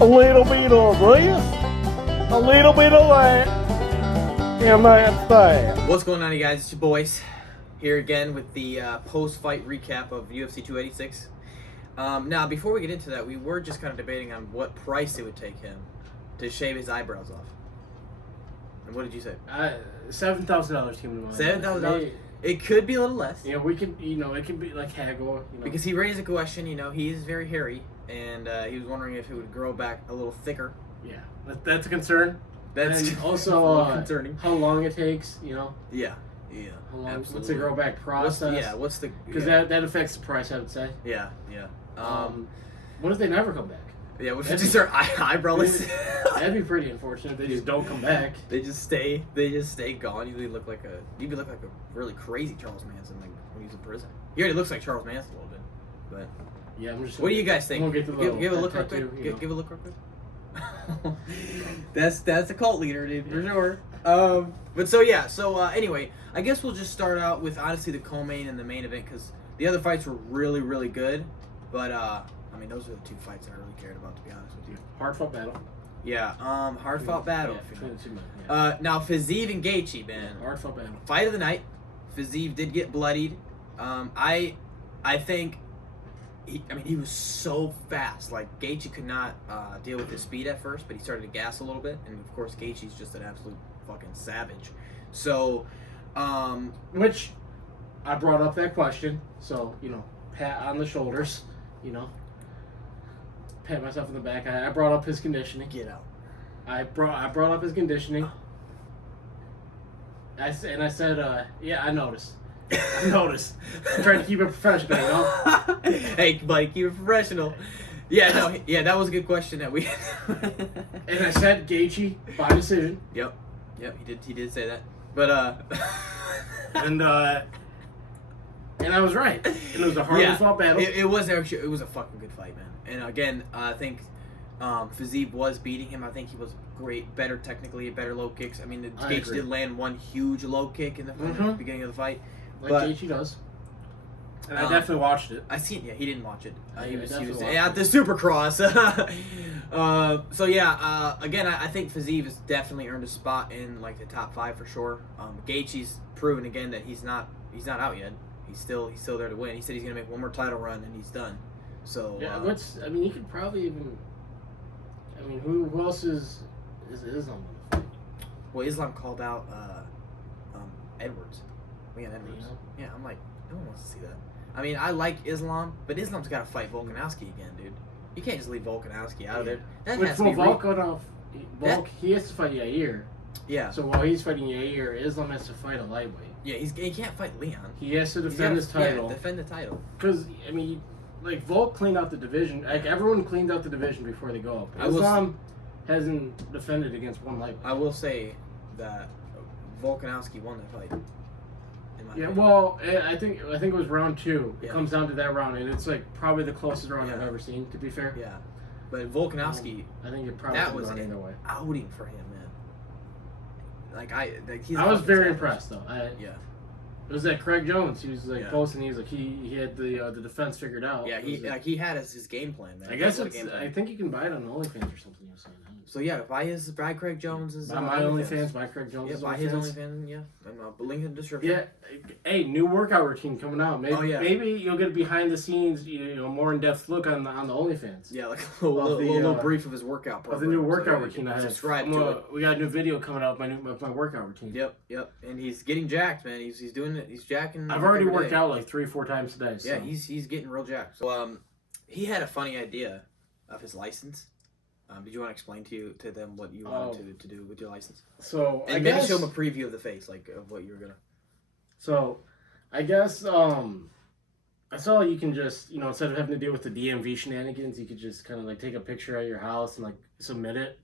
A little bit of this, a little bit of that, and that's that. What's going on, you guys? It's your boys here again with the post-fight recap of UFC 286. Now, before we get into that, we were just kind of debating on what price it would take him to shave his eyebrows off. And what did you say? $7,000 came to mind. $7,000. It could be a little less. You know, we could, it can be like haggle. Because he raised a question. He is very hairy, and he was wondering if it would grow back a little thicker. Yeah, that's a concern. That's and also concerning. How long it takes. Yeah. How long? Absolutely. What's the grow back process? What's the? Because that affects the price, I would say. Yeah. What if they never come back? Yeah, what if just start eyebrowless? That'd be pretty unfortunate if they just don't come back. They just stay gone. You look like a really crazy Charles Manson when he's in prison. He already looks like Charles Manson a little bit. But yeah, I'm just. What do you guys think? Give a look real quick. Give a look real quick. That's a cult leader, dude, for sure. Anyway, I guess we'll just start out with honestly the co-main and the main event because the other fights were really, really good, but those are the two fights I really cared about, to be honest with you. Hard fought battle. Yeah, hard fought battle. Yeah, between the two men. Now Fiziev and Gaethje, man. Hard fought battle. Fight of the night. Fiziev did get bloodied. I think he was so fast. Like Gaethje could not deal with his speed at first, but he started to gas a little bit, and of course Gaethje's just an absolute fucking savage. So, which I brought up that question. So pat on the shoulders. Pat myself in the back. I brought up his conditioning. Get out. I brought up his conditioning. I said, yeah, I noticed. I'm trying to keep it professional, Hey, buddy, keep it professional. Yeah, that was a good question that we. And I said Gaethje by decision. Yep, he did say that, but and I was right. And it was a hardly fought battle. It was a fucking good fight, man. And again, I think Fiziev was beating him. I think he was better technically, better low kicks. I mean, Gaethje did land one huge low kick in the beginning of the fight. Like Gaethje does. And I definitely watched it. I seen. Yeah, he didn't watch it. He was at it. the Supercross. Again, I think Fiziev has definitely earned a spot in like the top 5 for sure. Gaethje's proven again that he's not out yet. He's still there to win. He said he's gonna make one more title run and he's done. So he could probably even. Who else is Islam? Well, Islam called out Edwards. Leon Edwards. Yeah. Yeah, I'm like, no one wants to see that. I mean, I like Islam, but Islam's got to fight Volkanovski again, dude. You can't just leave Volkanovski out of there. That has to be he has to fight Yair. Yeah. So while he's fighting Yair, Islam has to fight a lightweight. Yeah, he can't fight Leon. He has to defend his title. Yeah, defend the title. Because Volk cleaned out the division. Like everyone cleaned out the division before they go up. Islam hasn't defended against one lightweight. I will say that Volkanovski won that fight. Well, I think it was round 2. Yeah. It comes down to that round, and it's like probably the closest round I've ever seen. To be fair. Yeah, but Volkanovski, I think it probably was an either way. outing for him, man. I was very impressed though. It was that Craig Jones. He was posting. He was like he had the defense figured out. Yeah, he had his game plan, man. I guess I think you can buy it on OnlyFans or something. You're saying. So yeah, buy Craig Jones's. Buy my OnlyFans. Buy Craig Jones. Yeah, buy his OnlyFans. Yeah, and I'll link in the description. Yeah, hey, new workout routine coming out. Maybe maybe you'll get a behind the scenes, more in depth look on the OnlyFans. Yeah, like a little brief of his workout program. Of the new workout routine I have. Subscribe to it. We got a new video coming out of my workout routine. Yep, and he's getting jacked, man. He's doing it. He's jacking. I've already worked out like 3-4 times today. So. Yeah, he's getting real jacked. So he had a funny idea of his license. Did you want to explain to them what you wanted to do with your license? So and maybe show them a preview of the face, like of what you were gonna. So, I guess I saw you can just instead of having to deal with the DMV shenanigans, you could just kind of like take a picture at your house and like submit it,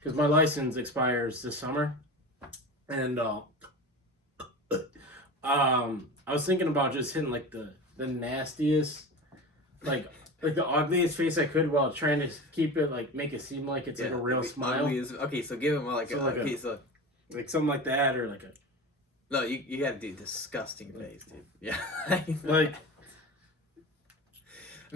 because my license expires this summer, and I was thinking about just hitting like the nastiest like the ugliest face I could while trying to keep it make it seem like it's like a real smile. Okay, so give him like something like that or like a. No, you gotta do disgusting face, dude. Yeah.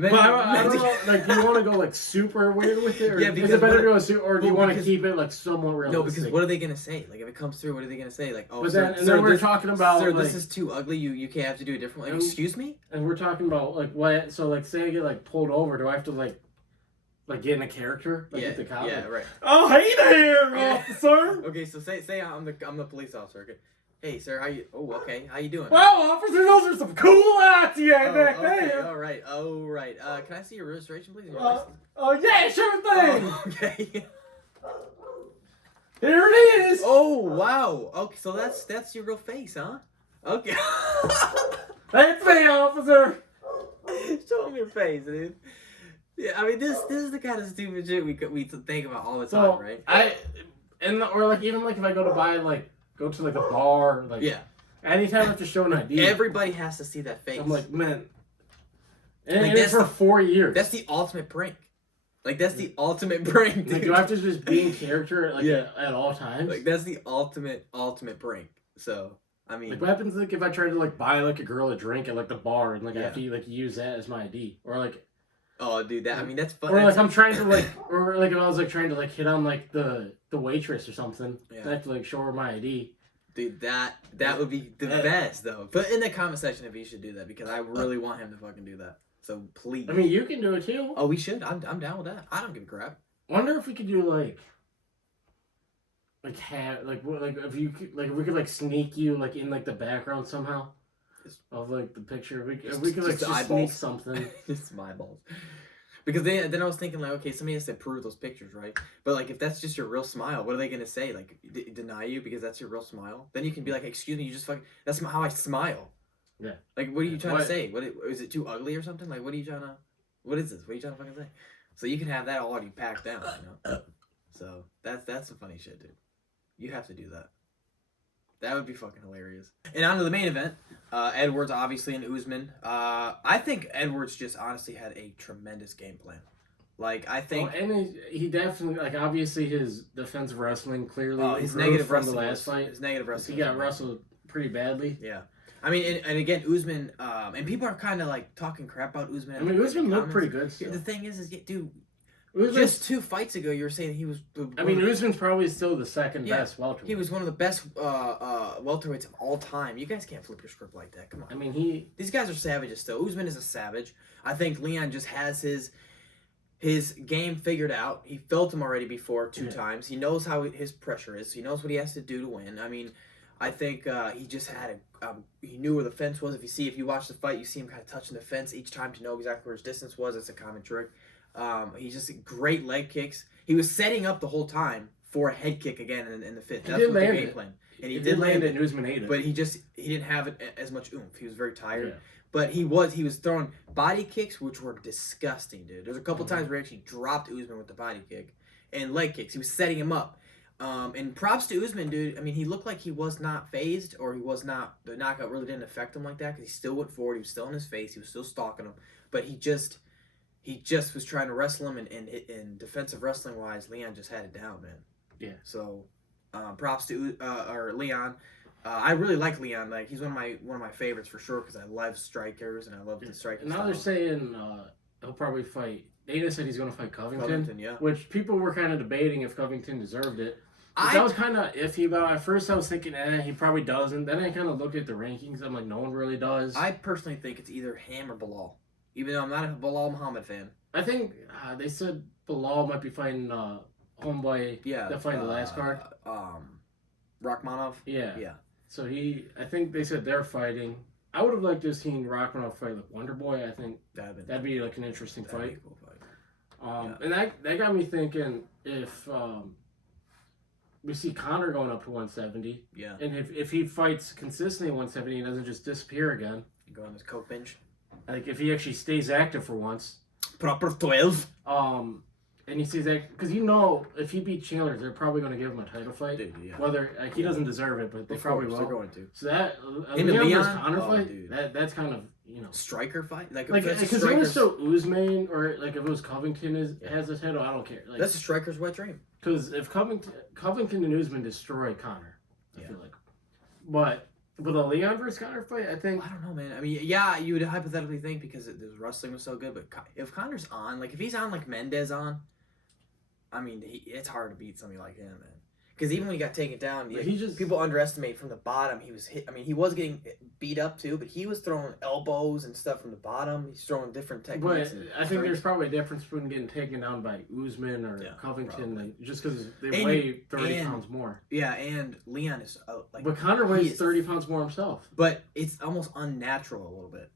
But I don't know, like, do you want to go, like, super weird with it? Or Yeah, is because it better what- to go super, or do you well, want to because- keep it, like, somewhat No, realistic? because what are they gonna say? Like, if it comes through, what are they gonna say? Like, oh, But sir, then, and sir, then we're this, talking about, sir, like, this is too ugly. You can't have to do it differently. Like, And- excuse me? and we're talking about, like, what, so, like, say I get, like, pulled over, do I have to, like get in a character? Like, Yeah, with the cop? yeah, Like, right. Oh, hey there, Yeah. officer. Okay, so say I'm the police officer. Okay, hey sir, how you? Oh, okay, how you doing? Well, officer, those are some cool lights you had Oh, back okay, there. all right, oh right. Can I see your registration, please? And your Oh, license? yeah, sure thing. Oh, okay. Here it is. Oh wow. Okay, so that's your real face, huh? Okay. That's me, officer. Show him your face, dude. Yeah, I mean this is the kind of stupid shit we think about all the So, time, right? or, like, even, like, if I go to buy, like, go to, like, a bar, like, Yeah. anytime I have to show an ID, Everybody has to see that face. I'm like, man. And, Like, and that's it's for 4 years. that's the ultimate prank. Like that's the ultimate prank, dude. Like, do I have to just be in character, like, Yeah. at all times? Like that's the ultimate prank. So I mean, Like, what happens, like, if I try to, like, buy, like, a girl a drink at, like, the bar, and, like, I Yeah. have to, like, use that as my ID? Or, like, oh, dude, that I mean that's fun. or, like, I'm trying to, like, or, like, if I was, like, trying to, like, hit on, like, the waitress or something, Yeah. I have to, like, show her my ID. Dude, that would be the best though. Put in the comment section if you should do that because I really want him to fucking do that. So please. I mean, you can do it, too. oh, we should. I'm down with that. I don't give a crap. Wonder if we could do, like, if you could, like, if we could, like, sneak you, like, in, like, the background somehow of, like, the picture. If we could, like, just the just sneak eyeballs. something. Just my balls. Because then I was thinking like, okay, somebody has to approve those pictures, right? But like, if that's just your real smile, what are they gonna say? Like, deny you because that's your real smile? Then you can be like, excuse me, you just fucking. That's how I smile. Yeah. Like, what are you trying What? to say? Is it too ugly or something? Like, what are you trying to? What is this? What are you trying to fucking say? So you can have that already packed down, you know. So that's some funny shit, dude. You have to do that. That would be fucking hilarious. And on to the main event. Edwards, obviously, and Usman. I think Edwards just honestly had a tremendous game plan. Like, I think... Oh, and he definitely, like, obviously his defensive wrestling clearly his improved negative from wrestling the last was, fight. His negative wrestling He got was- wrestled pretty badly. Yeah. I mean, and again, Usman... and people are kind of, like, talking crap about Usman. I mean, Usman looked pretty good still. The thing is, dude... Usman, Just 2 fights ago, you were saying he was... I mean, Usman's probably still the second best welterweight. He was one of the best welterweights of all time. You guys can't flip your script like that. Come on. I mean, These guys are savages still. Usman is a savage. I think Leon just has his game figured out. He felt him already before 2 times. He knows how his pressure is. He knows what he has to do to win. I mean, I think he just had he knew where the fence was. If you watch the fight, you see him kind of touching the fence each time to know exactly where his distance was. It's a common trick. He's just great leg kicks. He was setting up the whole time for a head kick again in the fifth. That's what the game plan. And he did land it, and Usman ate it. but he didn't have it as much oomph. He was very tired. Yeah. But he was throwing body kicks, which were disgusting, dude. There's a couple times where he actually dropped Usman with the body kick, and leg kicks. He was setting him up. And props to Usman, dude. I mean, he looked like he was not phased, or he was not. The knockout really didn't affect him like that because he still went forward. He was still in his face. He was still stalking him. But he just was trying to wrestle him, and defensive wrestling wise, Leon just had it down, man. Yeah. So, props to Leon. I really like Leon. Like, he's one of my favorites for sure because I love strikers and I love the striking. And now they're saying he'll probably fight. Dana said he's going to fight Covington, yeah. which people were kind of debating if Covington deserved it. I was kind of iffy about. At first, I was thinking, he probably doesn't. Then I kind of looked at the rankings. I'm like, no one really does. I personally think it's either him or Bilal, even though I'm not a Bilal Muhammad fan. I think they said Bilal might be fighting homeboy. Yeah, that fighting the last card. Rachmanov. Yeah. Yeah. So I think they said they're fighting. I would have liked to have seen Rachmanov fight like Wonder Boy. I think that'd be like an interesting fight. Be a cool fight. And that got me thinking if we see Conor going up to 170. Yeah. And if he fights consistently at 170 and doesn't just disappear again. Go on this coke binge. Like if he actually stays active for once. Proper 12. And he stays active because if he beats Chandler, they're probably going to give him a title fight. Dude, yeah. Whether he doesn't deserve it, but they probably will. They're going to. So that Him and Leon versus Leon? Conor Oh, fight, dude. that's kind of Striker fight? Like because that's it was so Usman or like if it was Covington has the title, I don't care. Like, that's a striker's wet dream. because if Covington and Usman destroy Conor, I feel like. But With a Leon versus Conor fight, I think. I don't know, man. I mean, yeah, you would hypothetically think because the wrestling was so good, but if Conor's on, like if he's on like Mendez on, I mean, it's hard to beat somebody like him, man. Because even when he got taken down, people underestimate from the bottom. He was hit. I mean, he was getting beat up too, but he was throwing elbows and stuff from the bottom. He's throwing different techniques. But I think there's probably a difference between getting taken down by Usman or Covington, like, just because they weigh 30 pounds more. Yeah, and Leon is but Conor weighs 30 pounds more himself. But it's almost unnatural a little bit.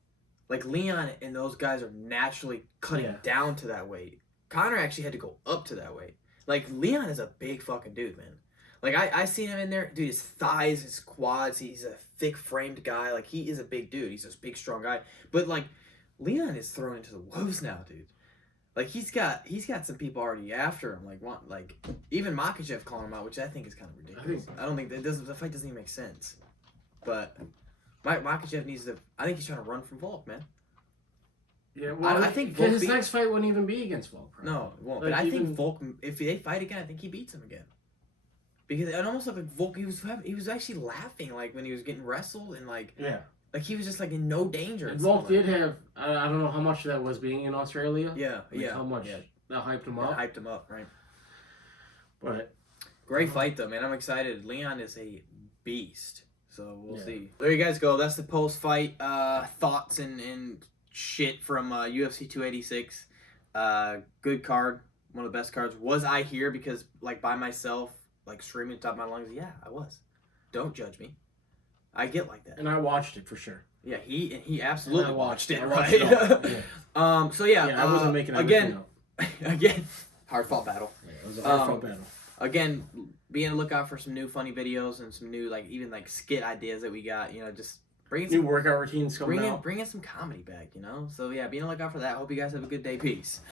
Like Leon and those guys are naturally cutting down to that weight. Conor actually had to go up to that weight. Like Leon is a big fucking dude, man. Like, I seen him in there. Dude, his thighs, his quads, he's a thick-framed guy. Like, he is a big dude. He's this big, strong guy. But, like, Leon is thrown into the wolves now, dude. Like, he's got some people already after him. Like even Makhachev calling him out, which I think is kind of ridiculous. I don't think the fight doesn't even make sense. But Makhachev needs to. I think he's trying to run from Volk, man. Yeah, well, I think Volk his next fight wouldn't even be against Volk. Probably. No, it won't. Like, but I think Volk, if they fight again, I think he beats him again. Because it almost looked like Volk, he was actually laughing like when he was getting wrestled and like he was just like in no danger. And Volk did have I don't know how much that was being in Australia. How much that hyped him up. Hyped him up, right? But great fight though, man. I'm excited. Leon is a beast, so we'll see. There you guys go. That's the post fight thoughts and shit from UFC 286. Good card, one of the best cards. Was I here because like by myself? Like screaming at the top of my lungs, yeah, I was. Don't judge me. I get like that. And I watched it for sure. Yeah, he absolutely watched it, I right? It Yeah, I wasn't making again, hard fought battle. Yeah, it was a hard fought battle. Again, be on the lookout for some new funny videos and some new even skit ideas that we got. Just bring in new workout routines coming out. Bring in some comedy back. So yeah, be on the lookout for that. Hope you guys have a good day. Peace.